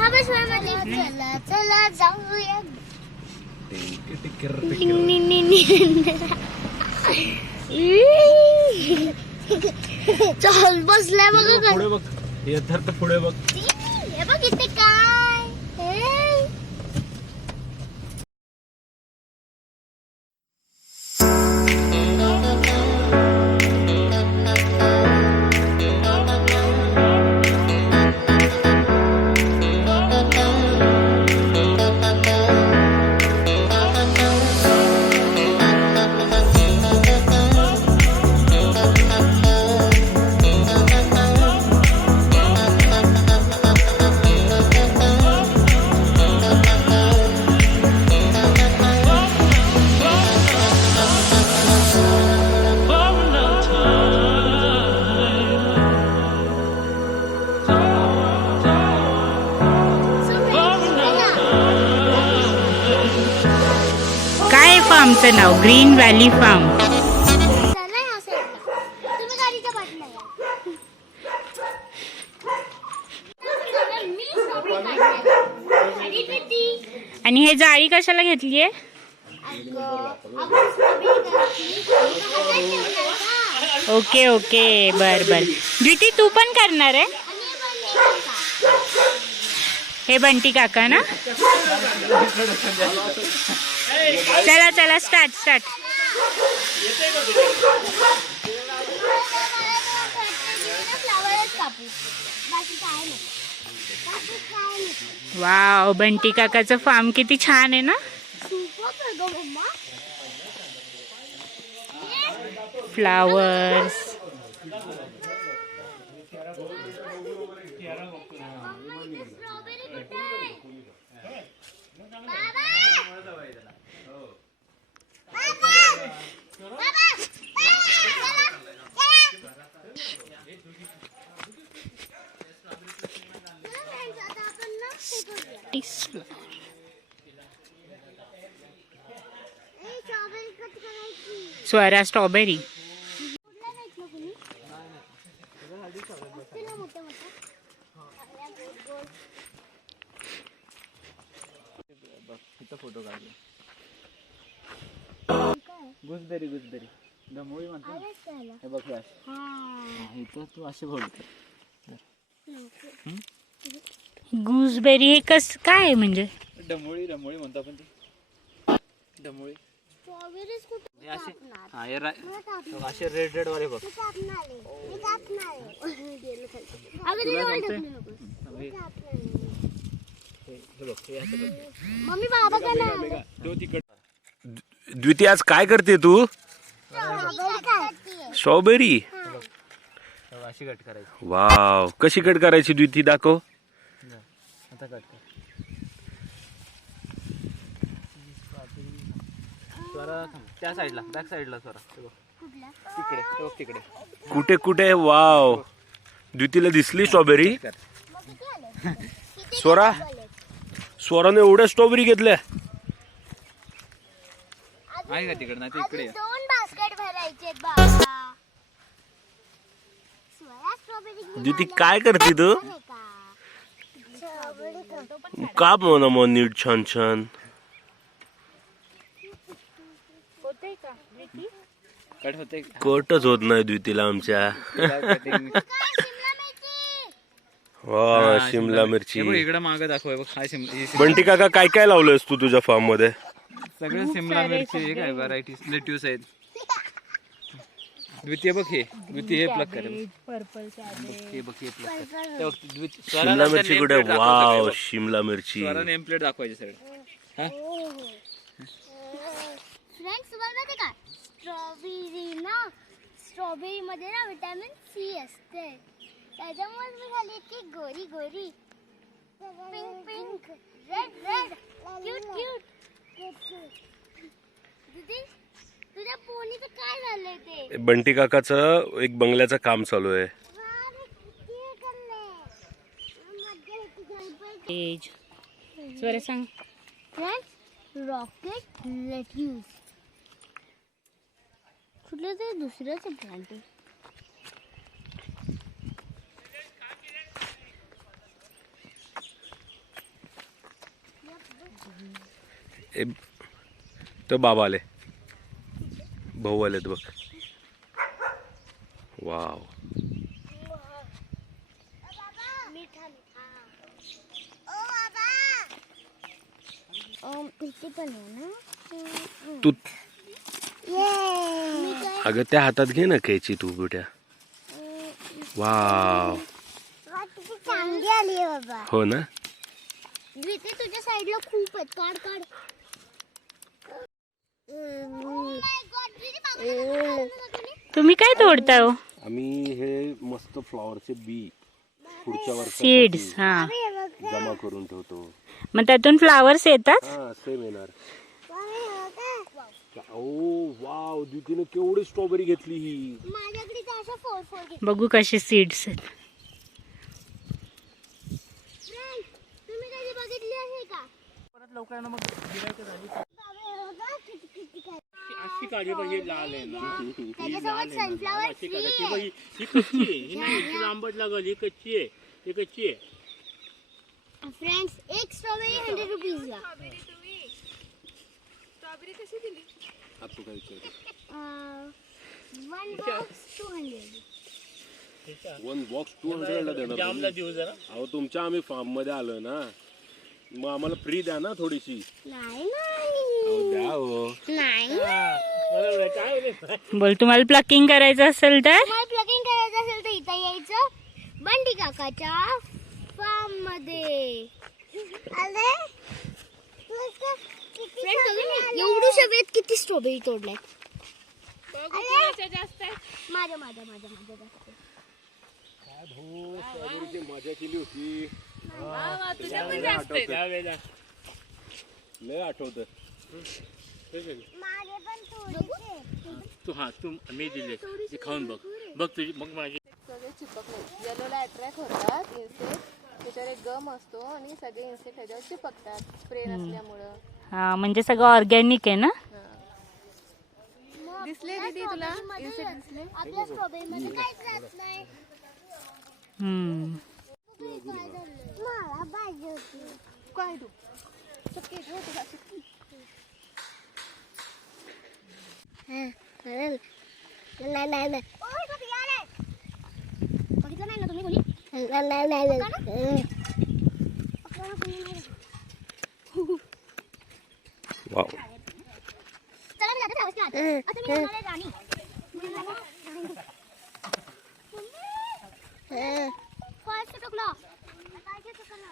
महाबळेश्वरमध्ये चला चला जाऊया. चल बसलाय बघ. पुढे बघ, हे तर पुढे बघ. हे बघ इथे काय. फार्मचं नाव ग्रीन व्हॅली फार्म. आणि हे जाळी कशाला घेतलीये? ओके ओके बर बर. ज्योती तू पण करणार आहे? हे बंटी काका ना. चला चला स्टार्ट स्टार्ट. वाव, बंटी काकाचं फार्म किती छान आहे ना. फ्लावर्स. स्वरा स्ट्रॉबेरी. फोटो काढले. गुजबेरी गुजबेरी डमोळी म्हणतो. हे बघ इथं तू असे बोलतो. गुजबेरी हे कस काय आहे म्हणजे? डमोळी डमोळी म्हणतो आपण. ती डमोळी असे रेड रेड वाले बघ. द्विती आज काय करते तू? स्ट्रॉबेरी. अशी कट करायची. वाव, कशी कट करायची द्विती दाखव. आता कट कर. स्वरा त्या साईडला, बॅक साईडला स्वरा. तिकडे बघ तिकडे. कुठे कुठे? वाव, द्वितीला दिसली स्ट्रॉबेरी. स्वराने एवढ्या स्ट्रॉबेरी घेतल्या. आहे का तिकडे? नाही तिकडे. 2 बास्केट भरायचे बाबा. द्विती काय करते तू? का म्हणा मग नीट छान छान. कट होते. कटच होत नाही द्वितीला आमच्या. वा, शिमला मिरची. इकडे मागे दाखव बघ. हा शिमला. बंटी काका काय काय लावलंयस तू तुझ्या फार्म मध्ये? सगळे शिमला मिरची काय व्हरायटीज लेट्यूस आहेत. द्वितीय बघ हे. द्वितीय हे प्लग कर. पर्पल हे बघ हे प्लग कर. शिमला मिरची कुठे? वाव, शिमला मिरची. स्वरा नेम प्लेट दाखवायचे सगळे. फ्रेंड्स तुम्हाला माहिती का स्ट्रॉबेरी ना, स्ट्रॉबेरी मध्ये ना विटॅमिन सी असते. त्याच्यामुळे मी झाली की गोरी गोरी, pink pink, red red, cute cute. दीदी तुझ्या पोनीचं काय झालंय ते? बंटी काकाचं एक बंगल्याचं काम चालू आहे. स्वरा सांग. Rocket lettuce. कुठलं ते दुसरंच प्लांट आहे. तो बाबा आले, भाऊ आलेत बघ. वाव. तू अगं त्या हातात घे ना कैची तू बेटा. वाव. चांगली आली बाबा. हो ना. इथे तुझ्या साईडला खूप आहेत. काढ काढ. तुम्ही काय तोडताय हो? आम्ही हे मस्त फ्लॉवरचे बी पुढच्या सीड्स. वर्षासाठी हा, जमा करून ठेवतो. मग त्यातून फ्लावर्स येतात. हा सेम येणार. ओ वाव, दीदीने केवढी स्ट्रॉबेरी घेतली ही. माझ्याकडे तर अशा 4 घेतल्या. बघू कसे सीड्स आहेत. तुम्ही कधी बघितली आहे का? परत लवकर मग गिरायचं झाली. अशी काढली पाहिजे, लाल आहे ना. त्याच्यासोबत सनफ्लावर अशी काढायची बाई. ही कच्ची आहे, ही नाही, ही लांबच लागल. ही कच्ची आहे, ही कच्ची आहे. फ्रेंड्स, एक स्ट्रॉबेरी 100 रुपीजला. तू काय विचार. 1 बॉक्स 200. 1 बॉक्स 200 ला देणार जामला तुम्ही? देऊ जरा. अहो तुमच्या आम्ही फार्म मध्ये आलो ना, मग आम्हाला फ्री द्या ना थोडीशी. नाही अहो द्या हो. नाही. बरोबर आहे, काय नाही. बोल, तुम्हाला प्लकिंग करायचं असेल तर तुम्हाला प्लगिंग करायचं असेल तर इथं यायचं बंटी काकाच्या फार्म मध्ये. एवढूशा वेळेत किती स्ट्रॉबेरी तोडल्या? माझ्या माझ्या माझ्या माझ्या जास्त. काय भाऊ, स्ट्रॉबेरीची मजा केली होती. त्यावेळेला लय आठवतं. माझे पण थोडेसे. तू हा तू मी दिले ते खाऊन बघ. बघ तुझी मग माझी. सगळे चिपकले. येलोला अट्रॅक्ट होतात इन्सेक्ट. त्याच्यावर एक गम असतो आणि सगळे इन्सेक्ट ह्याच्यावर चिपकतात स्प्रे नसल्यामुळं. हा, म्हणजे सगळं ऑर्गॅनिक आहे ना. दिसले दीदी तुला इन्सेक्ट दिसले? आपल्या स्ट्रॉबेरी मध्ये काहीच राहत नाही. मला पाहिजे होती. काय तू चक्की आहे का तुला? चक्की. नाही नाही नाही. बघितलं नाही ना तुम्ही कोणी? नाही नाही. वाव. चला मी जाते त्यावेळेस की आता. आता मी जाणार आहे राणी. फर्स्ट टोकला. काय घेतो तुला?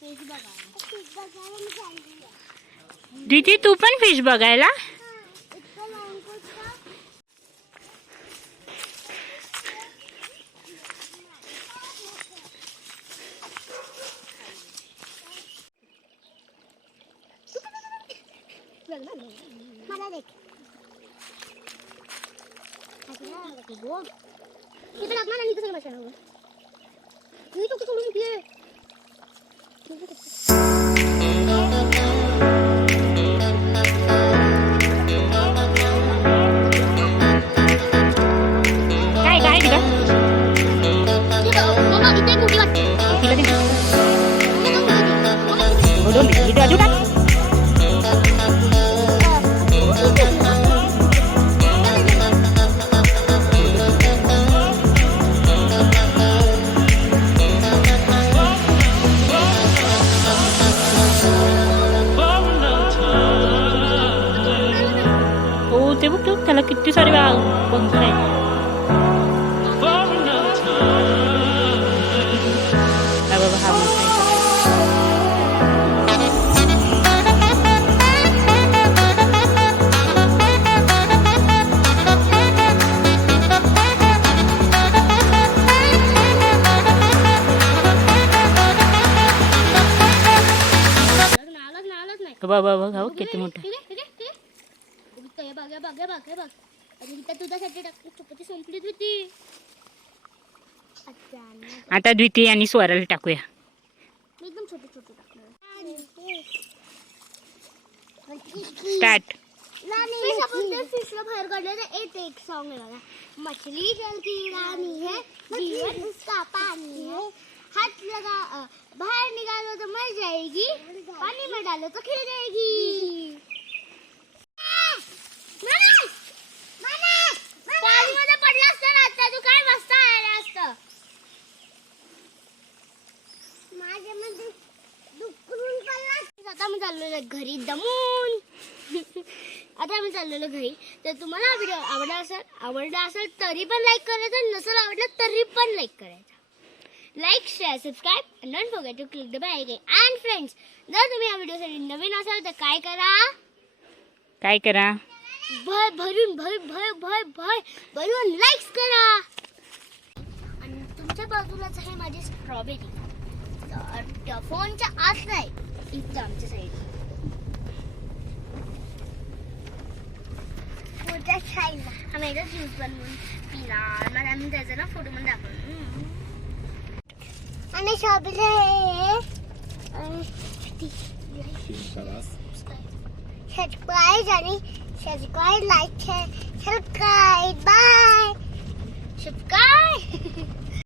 फिश बघा. फिश बघायला मी चालली आहे. दीदी, तू पण फिश बघायला? इतकं लांब कुठं? मला देख. इथं लागणार नाही. इथं सगळं बसणार. मी तो सोडून इथे. काय काय दिलं? मम्मा इथे एक मोठी वाटते. तिला दे. हो, दोन दे. इथे अजून टाक. हो, ते बघ, त्याला किती सारे पंख आहेत. हा बाबा, हा मस्त आहे. बाबा बघा, हो किती मोठं. संपली होती. आता द्विती आणि स्वराला टाकूया. मी एकदम छोटे छोटे टाकणार. स्टार्ट. फिशला बाहेर काढलं तर एक सॉन्ग आहे बघा. मछली जल की रानी है, जीवन उसका पानी है, हाथ लगा बाहर निकालो तो मर जाएगी, पानी में डालो तो खिल जाएगी. पाणीमध्ये पडला असता ना आता तू काय मस्त आला असतं. माझ्यामध्ये दुखरून पडला. आता मी चाललेलो घरी दमून. आता आम्ही चाललेलो घरी. तर तुम्हाला हा व्हिडिओ आवडला असेल तरी पण लाईक करायचं, नसेल आवडला तरी पण लाईक करायचा. Like share subscribe and don't forget to click the bell icon. And friends, जर तुम्ही या व्हिडिओसाठी नवीन असाल तर काय करा भरून लाईक्स करा. आणि तुमच्या बाजूलाच आहे माझी स्ट्रॉबेरी. तर फोनच्या आत नाही, इथं आमच्या साईड पुढच्या साईडला आम्ही एकदा ज्यूस बनवून पिला. मग आम्ही त्याचा ना फोटो पण दाखवला. आणि strawberry subscribe like subscribe bye subscribe.